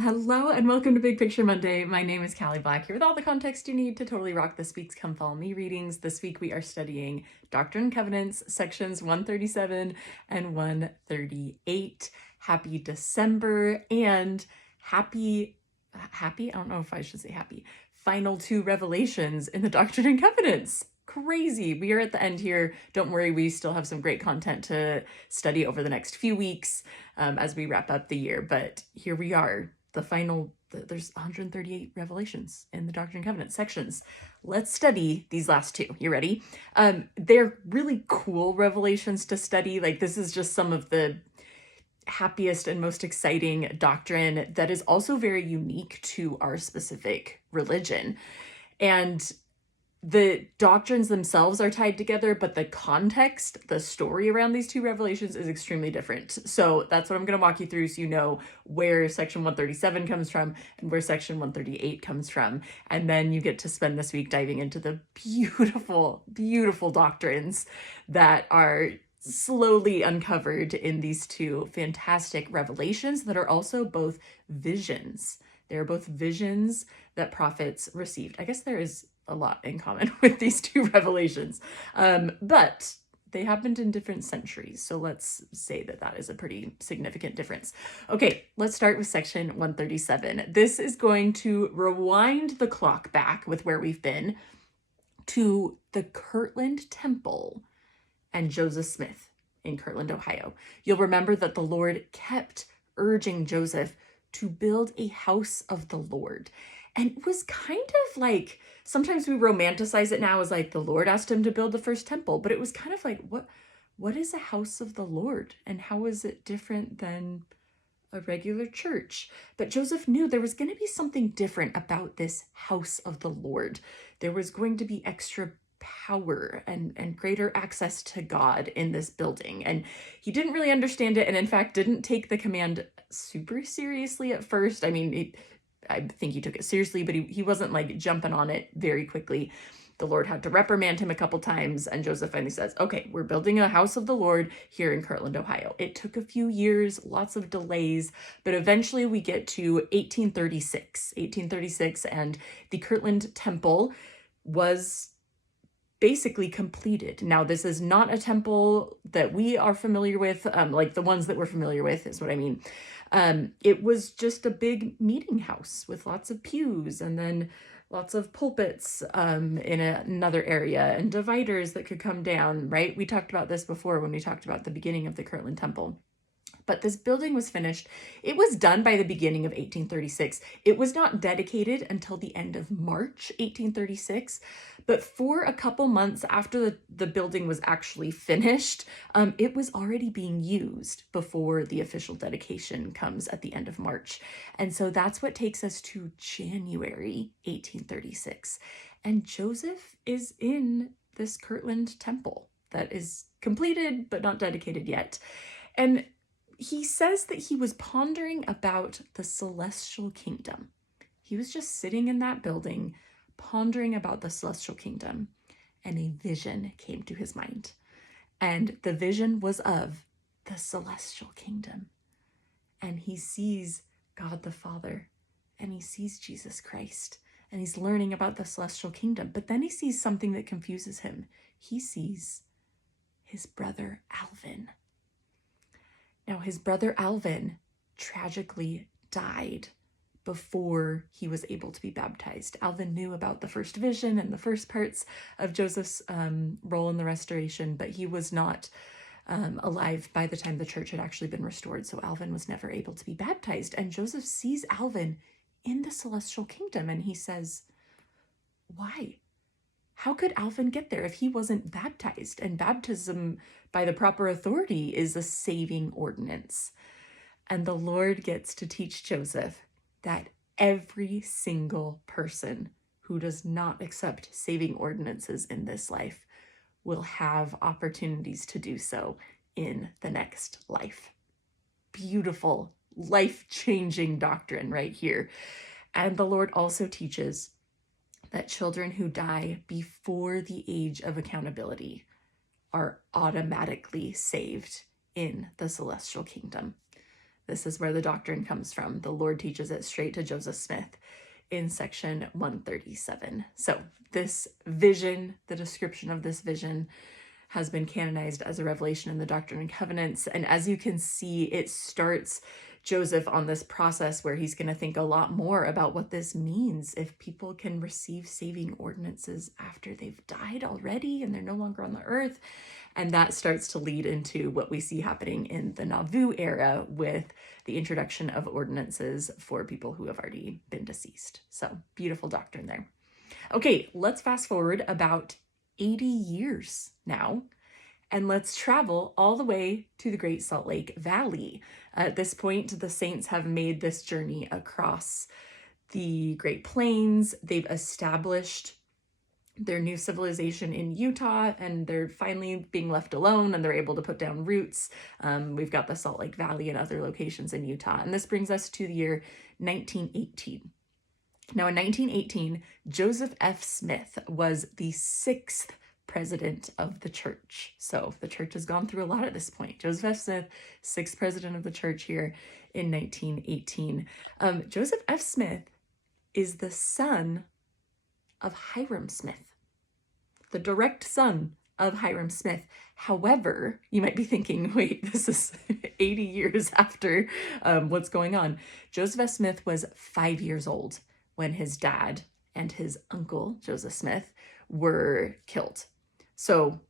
Hello and welcome to Big Picture Monday. My name is Cali Black, here with all the context you need to totally rock this week's Come Follow Me readings. This week we are studying Doctrine and Covenants, sections 137 and 138. Happy December and happy, I don't know if I should say happy, final two revelations in the Doctrine and Covenants. Crazy. We are at the end here. Don't worry, we still have some great content to study over the next few weeks as we wrap up the year. But here we are. There's 138 revelations in the Doctrine and Covenants sections. Let's study these last two. You ready? They're really cool revelations to study. Like, this is just some of the happiest and most exciting doctrine that is also very unique to our specific religion. And the doctrines themselves are tied together, but the context, the story around these two revelations is extremely different. So that's what I'm going to walk you through so you know where section 137 comes from and where section 138 comes from. And then you get to spend this week diving into the beautiful, beautiful doctrines that are slowly uncovered in these two fantastic revelations that are also both visions. They're both visions that prophets received. I guess there is a lot in common with these two revelations, but they happened in different centuries. So let's say that that is a pretty significant difference. Okay, let's start with section 137. This is going to rewind the clock back with where we've been to the Kirtland Temple and Joseph Smith in Kirtland, Ohio. You'll remember that the Lord kept urging Joseph to build a house of the Lord. And it was kind of like, sometimes we romanticize it now as like the Lord asked him to build the first temple, but it was kind of like, what is a house of the Lord? And how is it different than a regular church? But Joseph knew there was going to be something different about this house of the Lord. There was going to be extra power and greater access to God in this building. And he didn't really understand it, and in fact didn't take the command super seriously at first. I mean, I think he took it seriously, but he wasn't like jumping on it very quickly. The Lord had to reprimand him a couple times, and Joseph finally says, okay, we're building a house of the Lord here in Kirtland, Ohio. It took a few years, lots of delays, but eventually we get to 1836, and the Kirtland Temple was basically completed. Now, this is not a temple that we are familiar with, like the ones that we're familiar with is what I mean. It was just a big meeting house with lots of pews and then lots of pulpits in another area and dividers that could come down, right? We talked about this before when we talked about the beginning of the Kirtland Temple. But this building was finished. It was done by the beginning of 1836. It was not dedicated until the end of March 1836, but for a couple months after the building was actually finished, it was already being used before the official dedication comes at the end of March. And so that's what takes us to January 1836. And Joseph is in this Kirtland Temple that is completed but not dedicated yet. And he says that he was pondering about the celestial kingdom. He was just sitting in that building, pondering about the celestial kingdom, and a vision came to his mind. And the vision was of the celestial kingdom. And he sees God the Father, and he sees Jesus Christ, and he's learning about the celestial kingdom. But then he sees something that confuses him. He sees his brother Alvin. Now, his brother Alvin tragically died before he was able to be baptized. Alvin knew about the first vision and the first parts of Joseph's role in the restoration, but he was not alive by the time the church had actually been restored, so Alvin was never able to be baptized. And Joseph sees Alvin in the celestial kingdom, and he says, why? How could Alvin get there if he wasn't baptized? And baptism by the proper authority is a saving ordinance. And the Lord gets to teach Joseph that every single person who does not accept saving ordinances in this life will have opportunities to do so in the next life. Beautiful, life-changing doctrine right here. And the Lord also teaches that children who die before the age of accountability are automatically saved in the celestial kingdom. This is where the doctrine comes from. The Lord teaches it straight to Joseph Smith in section 137. So this vision, the description of this vision, has been canonized as a revelation in the Doctrine and Covenants. And as you can see, it starts Joseph on this process where he's going to think a lot more about what this means if people can receive saving ordinances after they've died already and they're no longer on the earth. And that starts to lead into what we see happening in the Nauvoo era with the introduction of ordinances for people who have already been deceased. So beautiful doctrine there. Okay, let's fast forward about 80 years now, and let's travel all the way to the Great Salt Lake Valley. At this point, the saints have made this journey across the Great Plains. They've established their new civilization in Utah, and they're finally being left alone, and they're able to put down roots. We've got the Salt Lake Valley and other locations in Utah, and this brings us to the year 1918. Now, in 1918, Joseph F. Smith was the 6th president of the church. So the church has gone through a lot at this point. Joseph F. Smith, 6th president of the church here in 1918. Joseph F. Smith is the son of Hyrum Smith, the direct son of Hyrum Smith. However, you might be thinking, wait, this is 80 years after what's going on. Joseph F. Smith was 5 years old when his dad and his uncle, Joseph Smith, were killed. So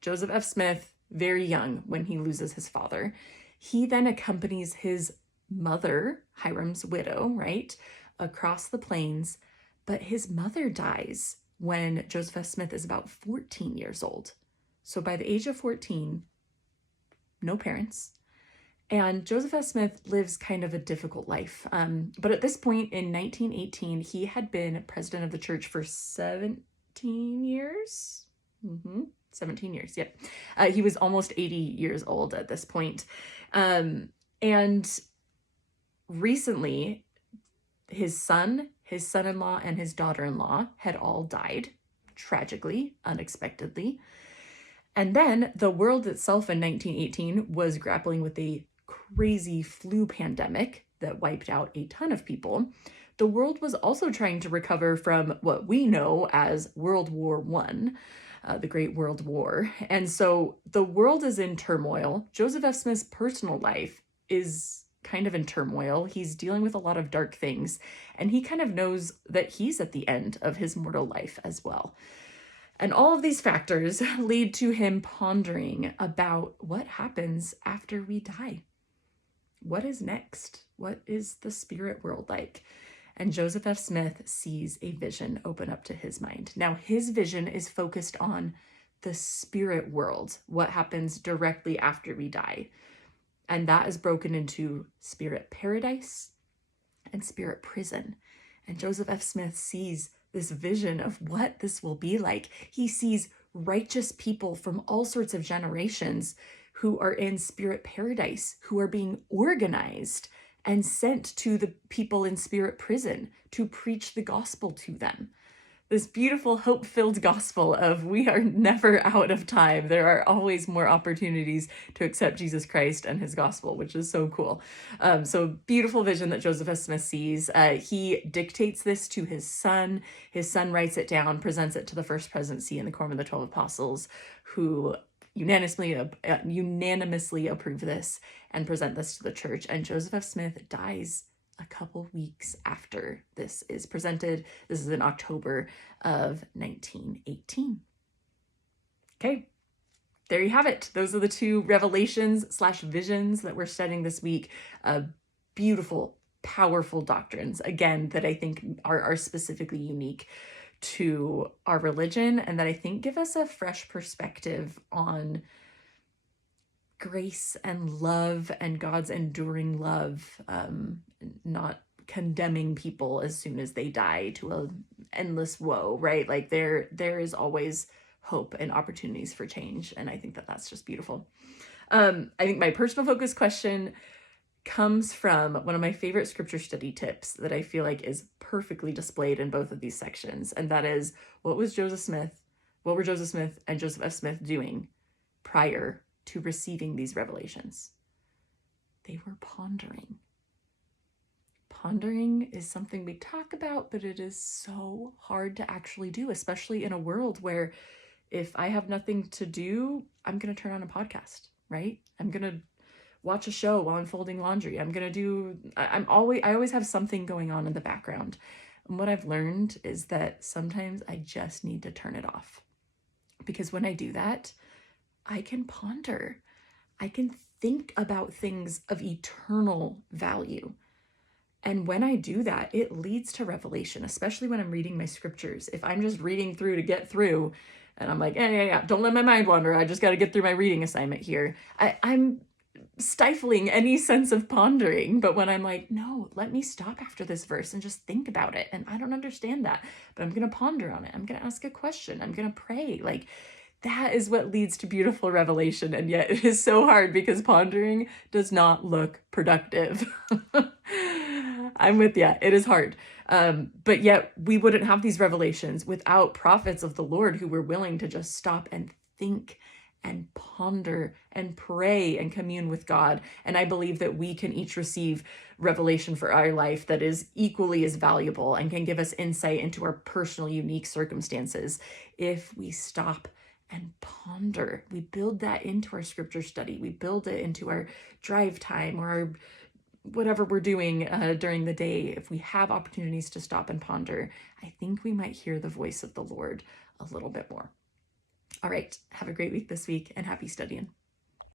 Joseph F. Smith, very young when he loses his father. He then accompanies his mother, Hiram's widow, right, across the plains, but his mother dies when Joseph F. Smith is about 14 years old. So by the age of 14, no parents. And Joseph F. Smith lives kind of a difficult life. But at this point in 1918, he had been president of the church for 17 years. 17 years, yep. He was almost 80 years old at this point. And recently, his son, his son-in-law, and his daughter-in-law had all died, tragically, unexpectedly. And then the world itself in 1918 was grappling with a crazy flu pandemic that wiped out a ton of people. The world was also trying to recover from what we know as World War I, the Great World War. And so the world is in turmoil. Joseph F. Smith's personal life is kind of in turmoil. He's dealing with a lot of dark things, and he kind of knows that he's at the end of his mortal life as well. And all of these factors lead to him pondering about what happens after we die. What is next? What is the spirit world like? And Joseph F. Smith sees a vision open up to his mind. Now, his vision is focused on the spirit world, what happens directly after we die. And that is broken into spirit paradise and spirit prison. And Joseph F. Smith sees this vision of what this will be like. He sees righteous people from all sorts of generations who are in spirit paradise, who are being organized and sent to the people in spirit prison to preach the gospel to them. This beautiful, hope-filled gospel of we are never out of time. There are always more opportunities to accept Jesus Christ and his gospel, which is so cool. So beautiful vision that Joseph F. Smith sees. He dictates this to his son. His son writes it down, presents it to the First Presidency and the Quorum of the 12 Apostles, who unanimously approve this and present this to the church. And Joseph F. Smith dies a couple weeks after this is presented. This is in October of 1918. Okay, there you have it. Those are the two revelations/visions that we're studying this week. Beautiful, powerful doctrines, again, that I think are specifically unique to our religion, and that I think give us a fresh perspective on grace and love and God's enduring love, not condemning people as soon as they die to an endless woe, right? Like there is always hope and opportunities for change. And I think that that's just beautiful. I think my personal focus question comes from one of my favorite scripture study tips that I feel like is perfectly displayed in both of these sections. And that is, what were Joseph Smith and Joseph F. Smith doing prior to receiving these revelations? They were pondering. Pondering is something we talk about, but it is so hard to actually do, especially in a world where if I have nothing to do, I'm going to turn on a podcast, right? I'm going to watch a show while I'm folding laundry. I always have something going on in the background. And what I've learned is that sometimes I just need to turn it off. Because when I do that, I can ponder. I can think about things of eternal value. And when I do that, it leads to revelation, especially when I'm reading my scriptures. If I'm just reading through to get through, and I'm like, yeah, don't let my mind wander. I just got to get through my reading assignment here. I'm stifling any sense of pondering. But when I'm like, no, let me stop after this verse and just think about it. And I don't understand that, but I'm going to ponder on it. I'm going to ask a question. I'm going to pray. Like, that is what leads to beautiful revelation. And yet it is so hard because pondering does not look productive. I'm with you. It is hard. But yet we wouldn't have these revelations without prophets of the Lord who were willing to just stop and think and ponder and pray and commune with God. And I believe that we can each receive revelation for our life that is equally as valuable and can give us insight into our personal, unique circumstances if we stop and ponder. We build that into our scripture study. We build it into our drive time or our whatever we're doing during the day. If we have opportunities to stop and ponder, I think we might hear the voice of the Lord a little bit more. All right, have a great week this week and happy studying.